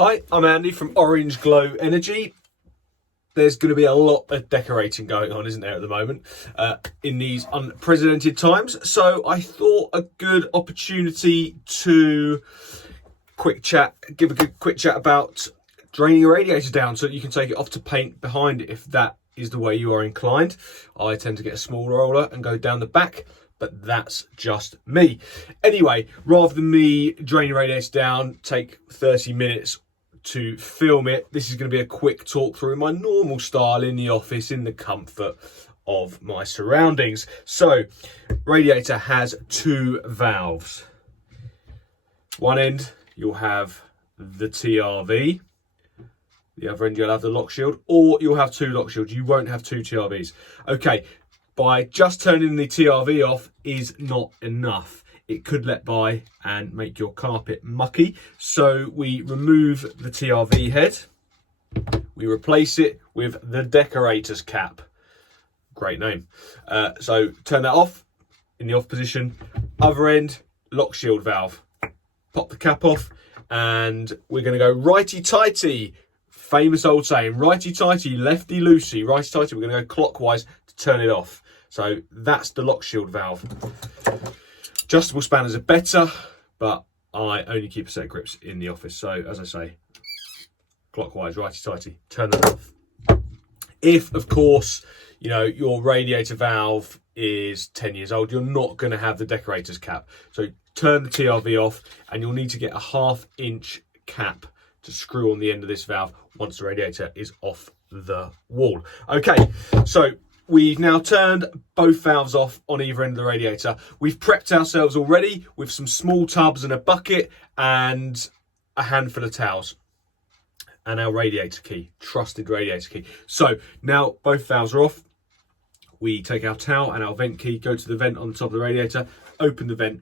Hi, I'm Andy from Orange Glow Energy. There's going to be a lot of decorating going on, isn't there, at the moment, in these unprecedented times. So I thought a good opportunity to give a quick chat about draining your radiator down so that you can take it off to paint behind it if that is the way you are inclined. I tend to get a small roller and go down the back, but that's just me. Anyway, rather than me draining radiator down, take 30 minutes to film it, this is going to be a quick talk through my normal style in the office in the comfort of my surroundings. So, radiator has two valves. One end you'll have the TRV, the other end you'll have the lock shield, or you'll have two lock shields. You won't have two TRVs. Okay, by just turning the TRV off is not enough. It could let by and make your carpet mucky. So we remove the TRV head. We replace it with the decorator's cap. Great name. So turn that off in the off position. Other end, lock shield valve. Pop the cap off and we're going to go righty-tighty. Famous old saying, righty-tighty, lefty-loosey. Righty-tighty, we're going to go clockwise to turn it off. So that's the lock shield valve. Adjustable spanners are better, but I only keep a set of grips in the office. So as I say, clockwise, righty-tighty, turn that off. If, of course, you know, your radiator valve is 10 years old, you're not going to have the decorator's cap. So turn the TRV off and you'll need to get a 1/2 inch cap to screw on the end of this valve once the radiator is off the wall. Okay, so we've now turned both valves off on either end of the radiator. We've prepped ourselves already with some small tubs and a bucket and a handful of towels. And our radiator key, trusted radiator key. So now both valves are off. We take our towel and our vent key, go to the vent on the top of the radiator, open the vent.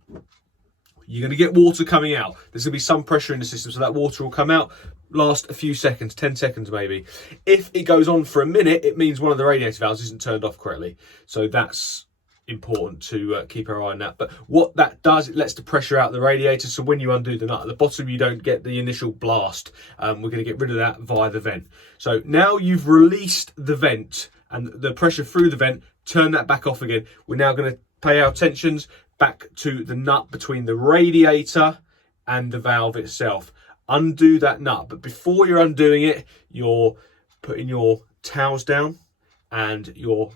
You're going to get water coming out. There's going to be some pressure in the system, so that water will come out, last a few seconds, 10 seconds maybe. If it goes on for a minute, it means one of the radiator valves isn't turned off correctly. So that's important to keep our eye on that. But what that does, it lets the pressure out of the radiator, so when you undo the nut at the bottom, you don't get the initial blast. We're going to get rid of that via the vent. So now you've released the vent and the pressure through the vent, turn that back off again. We're now going to pay our attentions back to the nut between the radiator and the valve itself. Undo that nut, but before you're undoing it, you're putting your towels down and your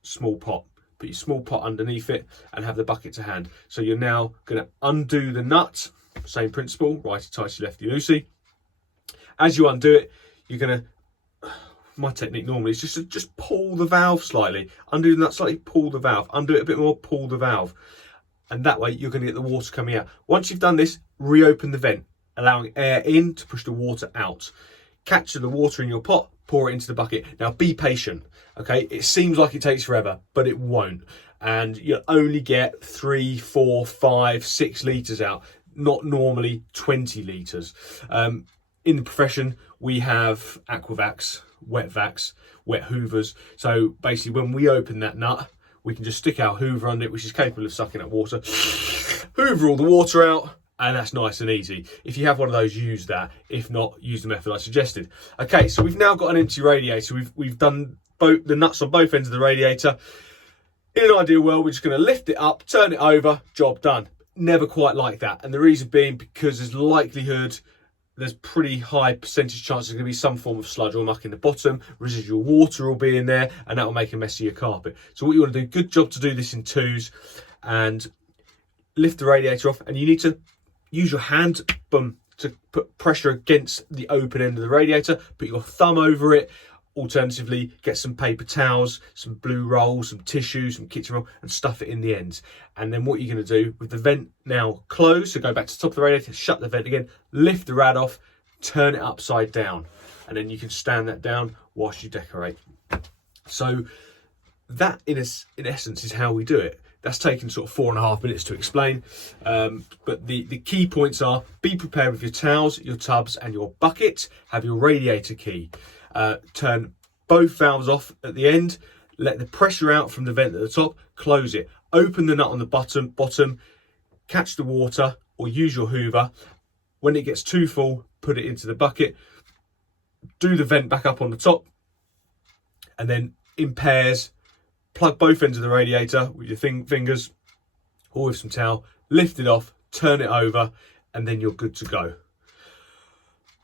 small pot. Put your small pot underneath it and have the bucket to hand. So you're now going to undo the nut, same principle, righty-tighty, lefty-loosey. As you undo it, you're going to, my technique normally is just to pull the valve slightly. Undo the nut slightly, pull the valve. Undo it a bit more, pull the valve. And that way you're going to get the water coming out. Once you've done this, reopen the vent, allowing air in to push the water out. Capture the water in your pot, pour it into the bucket. Now be patient, okay? It seems like it takes forever, but it won't. And you'll only get 3, 4, 5, 6 litres out, not normally 20 litres. In the profession, we have aquavacs, wet vacs, wet hoovers. So basically when we open that nut, we can just stick our hoover under it, which is capable of sucking up water, hoover all the water out, and that's nice and easy. If you have one of those, use that. If not, use the method I suggested. Okay, so we've now got an empty radiator. We've done both the nuts on both ends of the radiator. In an ideal world, we're just going to lift it up, turn it over, job done. Never quite like that. And the reason being because there's pretty high percentage chance there's going to be some form of sludge or muck in the bottom. Residual water will be in there and that will make a mess of your carpet. So what you want to do, good job to do this in twos, and lift the radiator off, and you need to use your hand to put pressure against the open end of the radiator. Put your thumb over it. Alternatively, get some paper towels, some blue roll, some tissue, some kitchen roll, and stuff it in the ends. And then what you're going to do with the vent now closed, so go back to the top of the radiator, shut the vent again, lift the rad off, turn it upside down, and then you can stand that down whilst you decorate. So that in essence is how we do it. That's taken sort of 4.5 minutes to explain. But the key points are: be prepared with your towels, your tubs, and your bucket. Have your radiator key. Turn both valves off at the end. Let the pressure out from the vent at the top. Close it. Open the nut on the bottom. Catch the water or use your hoover. When it gets too full, put it into the bucket, do the vent back up on the top, and then in pairs, plug both ends of the radiator with your fingers or with some towel, lift it off, turn it over, and then you're good to go.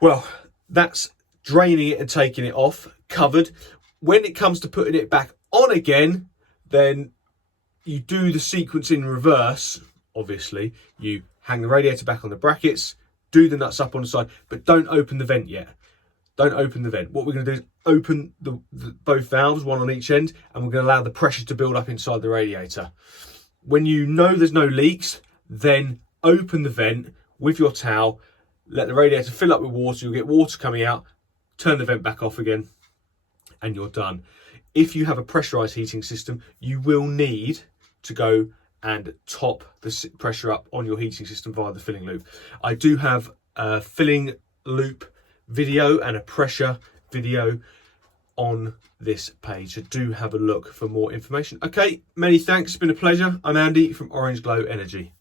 Well, that's draining it and taking it off, covered. When it comes to putting it back on again, then you do the sequence in reverse. Obviously, you hang the radiator back on the brackets, do the nuts up on the side, but don't open the vent yet. Don't open the vent. What we're going to do is open both valves, one on each end, and we're going to allow the pressure to build up inside the radiator. When you know there's no leaks, then open the vent with your towel, let the radiator fill up with water, you'll get water coming out, turn the vent back off again, and you're done. If you have a pressurised heating system, you will need to go and top the pressure up on your heating system via the filling loop. I do have a filling loop video and a pressure video on this page, so do have a look for more information. Okay, many thanks, it's been a pleasure. I'm Andy from Orange Glow Energy.